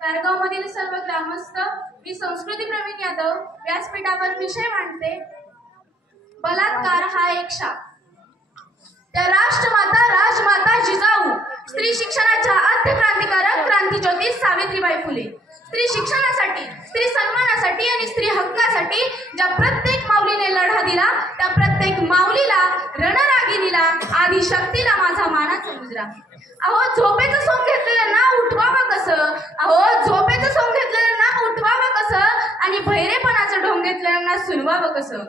तारगावमधील सर्व ग्रामस्थ, मी संस्कृती प्रवीण यादव व्यासपीठावर विषय मांडते. बलात्कार हा एक शाप. त्या राष्ट्रमाता राजमाता जिजाऊ स्त्री शिक्षणाच्या आद्यक्रांतिकारक क्रांतिज्योती सावित्रीबाई फुले स्त्री शिक्षणासाठी, स्त्री सन्मानासाठी आणि स्त्री हक्कासाठी ज्या प्रत्येक माऊलीने लढा दिला, त्या प्रत्येक माऊलीला, रणरागिणीला, आदिशक्तीला माझा मानाचा मुजरा. अहो झोपेचं सोंग घेतलेल्यांना उठवावं कसं, अहो झोपेचं सोंग घेतलेल्यांना उठवावं कसं आणि बहिरेपणाचं ढोंग घेतलेल्यांना सुनवावं कसं.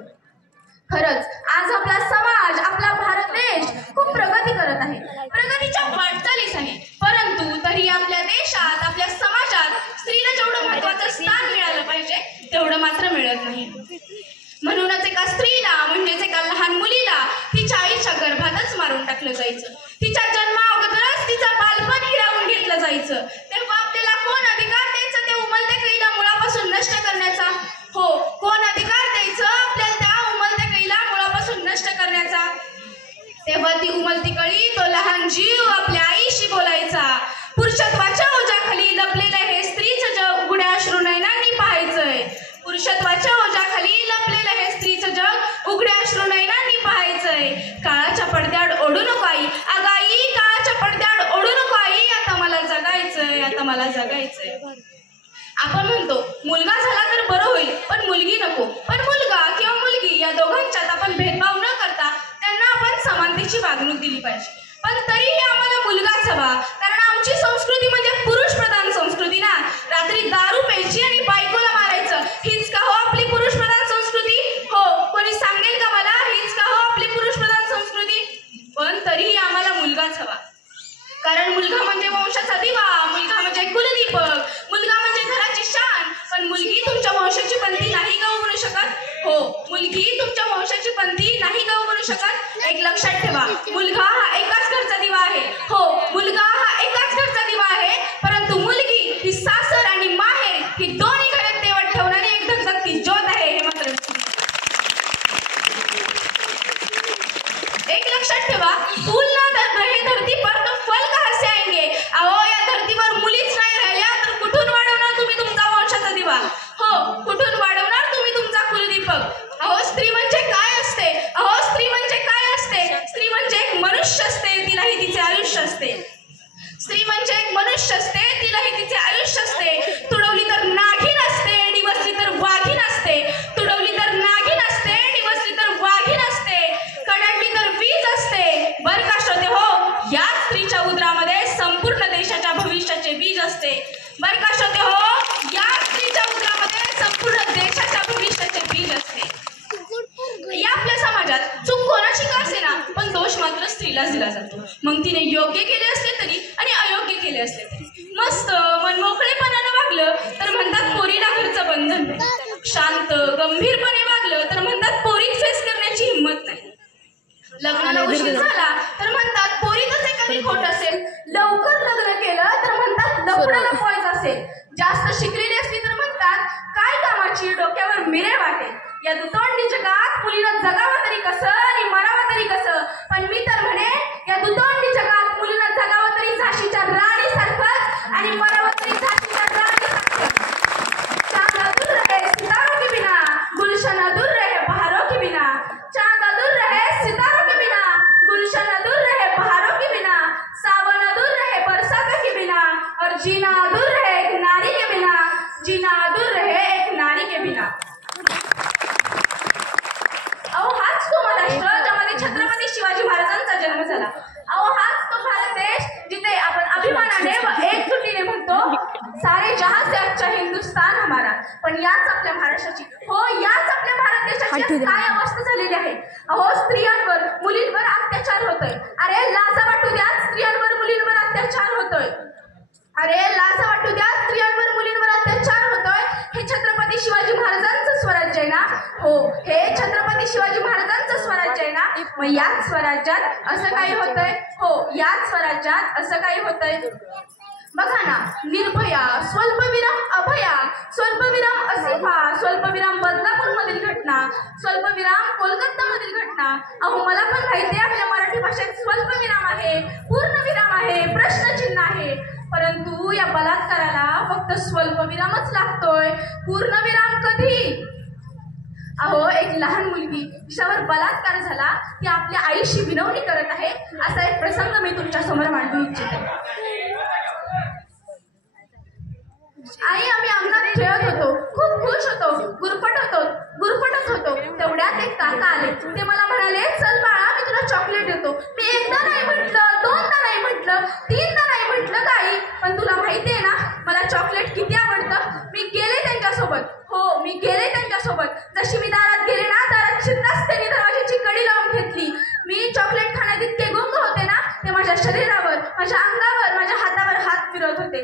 खरंच आज आपला समाज, आपला भारत देश खूप प्रगती करत आहे, प्रगतीच्या वाटचालीस आहे. परंतु तरी आपल्या देशात, आपल्या समाजात स्त्रीला जेवढं महत्त्वाचं स्थान मिळालं पाहिजे तेवढं मात्र मिळत नाही. म्हणूनच एका स्त्रीला, म्हणजेच एका लहान मुलीला तिच्या आईच्या गर्भातच मारून टाकलं जायचं. तिच्या जन्माअगोदरच तिचं बालपण हिरावून घेतलं जायचं. तेव्हा आपल्याला कोण अधिकार द्यायचं ते उमलत्या कळीला मुळापासून नष्ट करण्याचा? हो, कोण अधिकार द्यायचं आपल्याला त्या उमलत्या कळीला मुळापासून नष्ट करण्याचा? तेव्हा ती उमलती कळी, तो लहान जीव आपल्या आईशी बोलायचा. पुरुषत्वाच्या ओझ्याखाली लपलेलं हे स्त्रीचं जग उघड्या अश्रू नयनांनी पाहायचंय. पुरुषत्वाच्या ओझ्याखाली लपलेलं हे स्त्रीचं जग उघड्या अश्रू नयनांनी पाहायचंय. काळाच्या पडद्याआड ओढू नको आई, अगं आई काळाच्या पडद्याआड ओढू नको आई, आता मला जगायचंय, आता मला जगायचंय. आपण म्हणतो मुलगा झाला तर बरं होईल, पण मुलगी नको. पण मुलगा किंवा मुलगी या दोघांच्यात आपण भेदभाव न करता त्यांना आपण समानतेची वागणूक दिली पाहिजे. पण तरीही आम्हाला मुलगाच हवा, कारण आमची संस्कृती म्हणजे पुरुष प्रधान संस्कृती ना. रात्री दारू प्यायची आणि बायकोला मारायचं, हीच का हो आपली पुरुष प्रधान संस्कृती? हो, कोणी सांगेल का मला, हीच का हो आपली पुरुष प्रधान संस्कृती? पण तरीही आम्हाला मुलगाच हवा, कारण मुलगा म्हणजे वंशाचा दिवा, मुलगा म्हणजे कुलदीपक, मुलगा म्हणजे घराची शान. पण मुलगी तुमच्या वंशाची पंथी नाही का उभारू शकत? हो, मुलगी तुमच्या वंशाची पंथी नाही का उभारू शकत? एक लक्षात ठेवा, मुलगा हा एकाच घरचा दिवा आहे. हो, मुलगा हा एकाच घरचा दिवा आहे, परंतु मुलगी ही सासर आणि माहेर ही दोन्ही घरात तेवत ठेवणारी एक धगधगती ज्योत आहे, हे मात्र एक लक्षात ठेवा. फूल ना रहे धरती पर तो फल कहां से आएंगे? अहो या धरतीवर मुलीच नाही राहिल्या तर कुठून वाढवणार तुम्ही तुमचा वंशाचा दिवा? हो, कुठून वाढवणार तुम्ही तुमचा कुलदीपक? अहो स्त्री म्हणजे काय असते? अहो स्त्री म्हणजे काय असते? स्त्री म्हणजे एक मनुष्य असते, तिलाही तिचे आयुष्य असते. स्त्री म्हणजे एक मनुष्य असते, तिलाही तिचे आयुष्य असते. तुडवली तर नागिन असते, डिवसली तर वाघीण असते. तुडवली तर नागिन असते, डिवसली तर वाघीण असते. कडाडली तर वीज असते. बर का श्रोते हो, या स्त्रीच्या उदरामध्ये संपूर्ण देशाच्या भविष्याचे बीज असते. बर का श्रोते हो, या स्त्रीच्या उदरामध्ये संपूर्ण देशाच्या भविष्याचे बीज असते. या आपल्या समाजात चूक कोणाची का असेना, पण दोष मात्र स्त्रीलाच दिला जातो. मग तिने योग्य केले असले तरी आणि अयोग्य केले असले तरी. मस्त मनमोकळेपणानं वागलं तर म्हणतात पोरीला घरचं बंधन नाही. शांत गंभीरपणे वागलं तर म्हणतात पोरीत फेस करण्याची हिंमत नाही. लग्नाला उशीर झाला तर म्हणतात पोरीतच एखादी खोट असेल. लवकर लग्न केलं तर म्हणतात लफडं लपवायचं असेल. जास्त शिकलेली असली तर म्हणतात काय कामाची, डोक्यावर मिरे वाटेल. या दुतोंडी जगात मुलीनं जगावं तरी कसं आणि मरावं तरी कसं? पण मी तर म्हणे या दुतोंडी जगात मुलीनं जगावं तरी झाशीच्या राणीसारखंच आणि मरावं तरी झाशीच्या राणीसारखंच. चांद दूर रहे सितारों के बिना, गुलशन दूर रहे बहारों के बिना. चांद दूर रहे सितारों के बिना, गुलशन दूर रहे बहारों के बिना. सावन दूर रहे बरसात के बिना और जीना दूर रहे एक नारी के बिना. जीना दूर रहे एक नारी के बिना. अहो हाच तो महाराष्ट्र ज्यामध्ये छत्रपती शिवाजी महाराजांचा जन्म झाला. अहो हाच तो भारत देश जिथे आपण अभिमानाने व एकजुटीने म्हणतो सारे जहां से अच्छा हिंदुस्तान हमारा. पण याच आपल्या महाराष्ट्राची, हो याच आपल्या भारत देशाची काय अवस्था झालेली आहे. अहो स्त्रियांवर, मुलींवर अत्याचार होतोय. अरे लाजा वाटू द्या, स्त्रियांवर मुलींवर अत्याचार होतोय. अरे लाजा वाटू द्या, स्त्रियांवर मुलींवर अत्याचार होतोय. हे छत्रपती शिवाजी महाराजांचं स्वराज्य आहे ना? हो, हे छत्रपती शिवाजी महाराजांचं स्वराज्य आहे ना? मग याच स्वराज्यात असं काही होतंय? हो, याच स्वराज्यात असं काही होतंय. बघा ना, निर्भया, स्वल्पविराम अभया, स्वल्पविराम असिफा, स्वल्पविराम बदलापूर मधील घटना, स्वल्पविराम कोलकाता मधील घटना. अहो मला पण माहिती आहे आपल्या मराठी भाषेत स्वल्पविराम आहे, पूर्णविराम आहे, प्रश्नचिन्ह आहे. परंतु या बलात्काराला फक्त स्वल्पविरामच लागतोय, पूर्णविराम कधी? अहो, एक लहान मुलगी जिच्यावर बलात्कार झाला ती आपल्या आईशी विनवणी करत आहे, असा एक प्रसंग मी तुमच्या समोर मांडू इच्छिते. आई, आम्ही अंगणात खेळत होतो, खूप खुश होतो, गुरफटत होतो. तेवढ्यात एक काका आले. ते मला म्हणाले, चल बाळा, मी तुला चॉकलेट देतो. मी एकदा नाही म्हटलं, दोनदा नाही म्हटलं, तीनदा नाही म्हटलं आई, पण तुला माहिती आहे ना मला चॉकलेट किती आवडतं. मी गेले त्यांच्यासोबत. हो, मी गेले त्यांच्यासोबत. जशी मी दारात गेले ना, दारात शिरताच त्यांनी दरवाजाची कडी लावून घेतली. मी चॉकलेट खाण्यात इतके गुंग होते ना, ते माझ्या शरीरावर, माझ्या अंगावर, माझ्या हातावर हात फिरवत होते.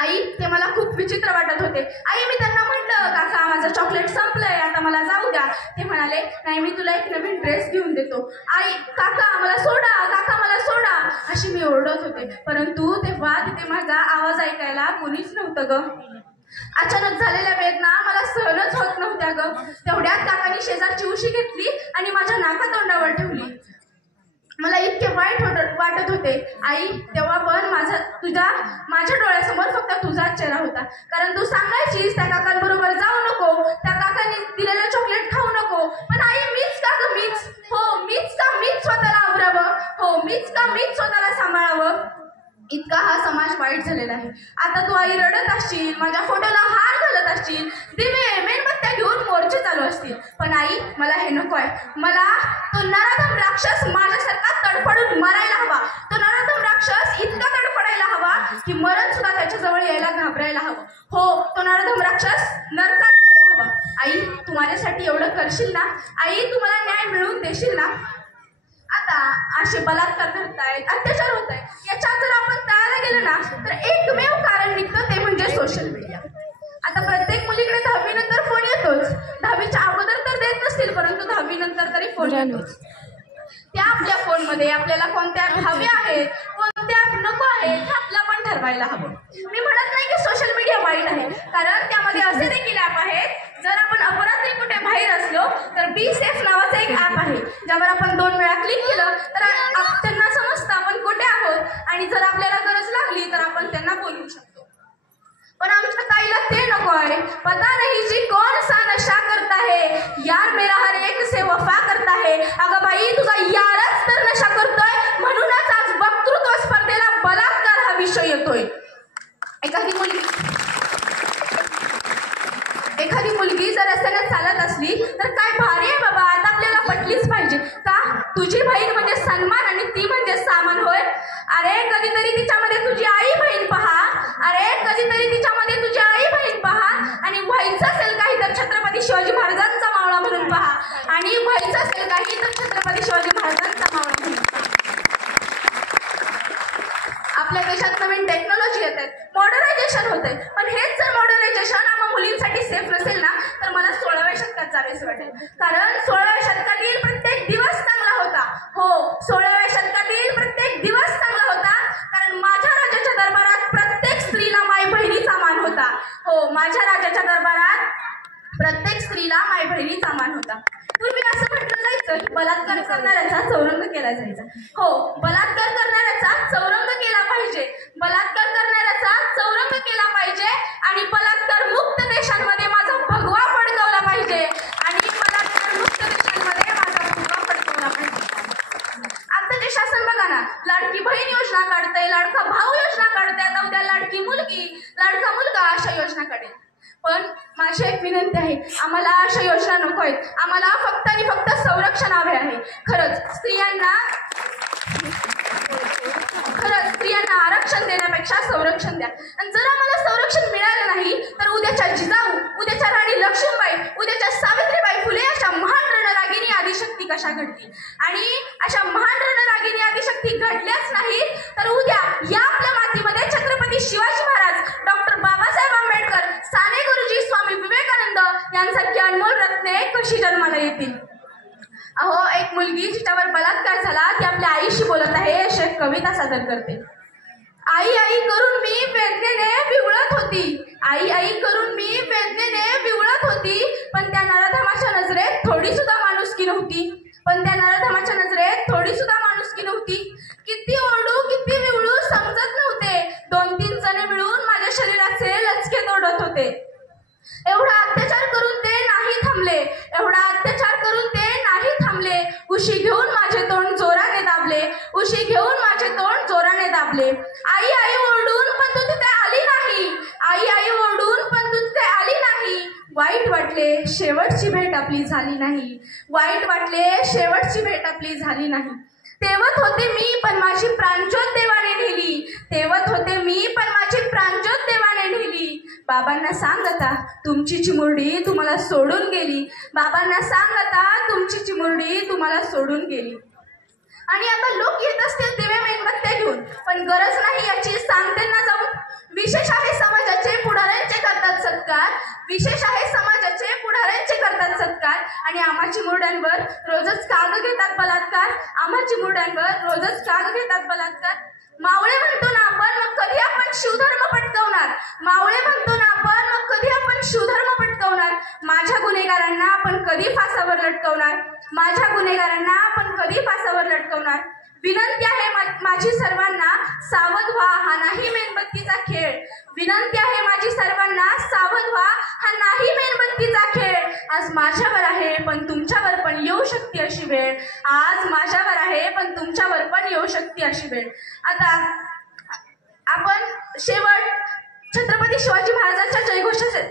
आई, ते मला खूप विचित्र वाटत होते. आई, मी त्यांना म्हटलं, काका माझं चॉकलेट संपलंय, आता मला जाऊ द्या. ते म्हणाले, नाही, मी तुला एक नवीन ड्रेस घेऊन देतो. आई, काका मला सोडा, काका मला सोडा, अशी मी ओरडत होते. परंतु तेव्हा तिथे माझा आवाज ऐकायला कोणीच नव्हतं ग. अचानक झालेल्या वेदना मला सहनच होत नव्हत्या ग. तेवढ्यात काकांनी शेजारची उशी घेतली आणि माझ्या नाकातोंडावर ठेवली. मला इतके वाईट वाटत होते. आई, तेव्हा पण माझ्या डोळ्यासमोर फक्त तुझाच चेहरा होता. कारण तू सांगायचीस त्या काकांबरोबर जाऊ नको, त्या काकांनी दिलेलं चॉकलेट खाऊ नको. पण आई, मीच का ग? मीच स्वतःला आवरावं? हो, मीच स्वतःला सांभाळावं? इतका हा समाज वाईट झालेला आहे. आता तू आई रडत असशील, माझ्या फोटोला हार घालत असशील, दिवे मेणबत्त्या घेऊन मोर्चे चालू असतील. पण आई, मला हे नको आहे. मला तो नराधम राक्षस माझ्यासारखा तडफडून मरायला हवा. तो नराधम राक्षस इतका तडफडायला हवा की मरण सुद्धा त्याच्याजवळ यायला घाबरायला हवं. हो, तो नराधम राक्षस नरकात जायला हवा. आई, तू माझ्यासाठी एवढं करशील ना? आई, तू मला न्याय मिळवून देशील ना? आता असे बलात्कार घडतायत, अत्याचार होत आहे, याच्यात जर आपण तळायला गेलो ना तर एकमेव कारण निघतं, ते म्हणजे सोशल मीडिया. आता प्रत्येक मुलीकडे 10वी नंतर फोन येतोच. 10वीच्या अगोदर तर देत नसतील, परंतु 10वी नंतर तरी फोन येतोच. त्या आपल्या फोनमध्ये आपल्याला कोणत्या ॲप हवे आहेत, कोणत्या ॲप नको आहेत, हे आपलं पण ठरवायला हवं. मी म्हणत नाही की सोशल मीडिया वाईट आहे, कारण त्यामध्ये असे देखील ॲप आहेत. जर आपण अपरात्री कुठे बाहेर असलो तर बी सेफ नावाचं एक ॲप आहे, ज्यावर आपण 2 वेळा क्लिक केलं तर त्यांना समजतं आपण कुठे आहोत, आणि जर आपल्याला गरज लागली तर आपण त्यांना बोलवू शकतो. पण आमच्या ताईला ते नको आहे. पता नहीं जी कौन सा नशा करता है, यार मेरा हर एक से वफा करता है. अगं बाई, तुझा यारच तर नशा करतोय, म्हणूनच आज वक्तृत्व स्पर्धेला बलात्कार हा विषय येतोय. एखादी मुलगी जर रस्त्याने चालत असली तर काय भारी आहे बाबा, आता आपल्याला पटलीच पाहिजे का? तुझी बहीण म्हणजे सन्मान आणि ती म्हणजे सामान होय? अरे, कधीतरी तिच्यामध्ये तुझी आई बहीण पहा. आणि व्हायचं असेल काही तर छत्रपती शिवाजी महाराजांचा मावळा म्हणून पहा. आणि व्हायचं असेल काही तर छत्रपती शिवाजी महाराजांचा मावळा म्हणून पहा. आपल्या देशात नवीन टेक्नॉलॉजी येत आहे, मॉडर्नायझेशन होत आहे. पण हेच जर मॉडर्नायझेशन आम्हा मुलींसाठी सेफ नसेल ना तर मला 16व्या शतकात जावेसे वाटेल. कारण 16व्या शतकातील प्रत्येक दिवस चांगला होता. हो, 16व्या शतकातील प्रत्येक दिवस चांगला होता, कारण माझ्या राजाच्या दरबारात प्रत्येक स्त्रीला माय बहिणीचा मान होता. हो, माझ्या राजाच्या दरबारात प्रत्येक स्त्रीला माय बहिणीचा मान होता. पूर्वी असं म्हटलं जायचं की बलात्कार करणाऱ्याचा चौरंग केला जायचा. हो, बलात्कार करणाऱ्याचा चौरंग केला पाहिजे, बलात्कार करणाऱ्याचा चौरंग केला पाहिजे, आणि बलात्कार मुक्त देशांमध्ये माझा भगवा फडकवला पाहिजे, आणि बलात्कार मुक्त देशांमध्ये माझा भगवा फडकवला पाहिजे. आमचं जे शासन बघा ना, लाडकी बहीण योजना काढतंय, लाडका भाऊ योजना काढतंय, आता उद्या लाडकी मुलगी, लाडका मुलगा अशा योजना काढेल. पण माझी एक विनंती आहे, आम्हाला अशा योजना नको आहेत. आम्हाला फक्त आणि फक्त संरक्षण हवे आहे. खरंच स्त्रियांना आरक्षण देण्यापेक्षा संरक्षण द्या. आणि जर आम्हाला संरक्षण मिळालं नाही तर उद्याच्या जिजाऊ, उद्याच्या राणी लक्ष्मीबाई, उद्याच्या सावित्रीबाई फुले अशा महान रणरागिणी आदिशक्ती कशा घडतील? आणि अशा महान रणरागिणी आदिशक्ती घडल्याच नाही तर उद्या या आपल्या मातीमध्ये छत्रपती शिवाजी महाराज, डॉक्टर बाबासाहेब आंबेडकर, साने गुरुजी, स्वामी विवेकानंद यांसारखी अनमोल रत्ने कशी जन्माला येतील? अहो, एक मुलगी जिच्यावर बलात्कार झाला ती आपल्या आईशी बोलत आहे, अशी एक कविता सादर करते. आई आई करून मी वेदनेने विवळत होती, आई आई करून मी वेदनेने विवळत होती, पण त्या नराधमाच्या नजरेत थोडी सुद्धा माणुसकी नव्हती, किती ओरडू किती विवळू समजत नव्हते. 2 एवढा अत्याचार करून ते नाही थांबले, एवढा अत्याचार करून ते नाही थांबले. उशी घेऊन माझे तोंड जोराने दाबले, उशी घेऊन माझे तोंड जोराने दाबले. आई आई ओरडून पण तू तिथे आली नाही, आई आई ओरडून पण तू तिथे आली नाही. वाईट वाटले शेवटची भेट आपली झाली नाही, वाईट वाटले शेवटची भेट आपली झाली नाही. तेवत होते मी पण माझी प्राणज्योत देवाने नेली, तेवत होते मी पण माझी प्राणज्योत देवाने नेली. बाबांना सांग आता तुमची चिमुरडी तुम्हाला सोडून गेली, बाबांना सांग आता तुमची चिमुरडी तुम्हाला सोडून गेली. आणि आता लोक येत असतील दिवे मेणबत्त्या घेऊन, पण गरज नाही याची सांगते ना जाऊन. विशेष आहे समाजाचे पुढाऱ्यांचे करतात सत्कार, विशेष आहे समाजाचे पुढाऱ्यांचे करतात सत्कार. आणि आम्हा चिमुरड्यांवर रोजच काग घेतात बलात्कार, आम्हा चिमुरड्यांवर रोजच काग घेतात बलात्कार. मावळे म्हणतो ना आपण, मग कधी आपण शिवधर्म पटकावणार, मावळे म्हणतो ना आपण, मग कधी आपण शिवधर्म पटकावणार. माझ्या गुन्हेगारांना आपण कधी फासावर लटकवणार, माझ्या गुन्हेगारांना आपण कधी फासावर लटकवणार. विनंती आहे माझी सर्वांना सावध व्हा, हा नाही मेणबत्तीचा खेळ. विनंती आहे माझी सर्वांना सावध व्हा, हा नाही मेणबत्तीचा खेळ. आज माझ्यावर आहे पण तुमच्यावर पण येऊ शकते अशी वेळ, आज माझ्यावर आहे पण तुमच्यावर पण येऊ शकते अशी वेळ. आता आपण शेवट छत्रपती शिवाजी महाराजांच्या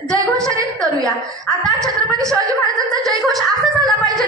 जयघोषाने करूया. आता छत्रपती शिवाजी महाराजांचा जयघोष असा झाला पाहिजे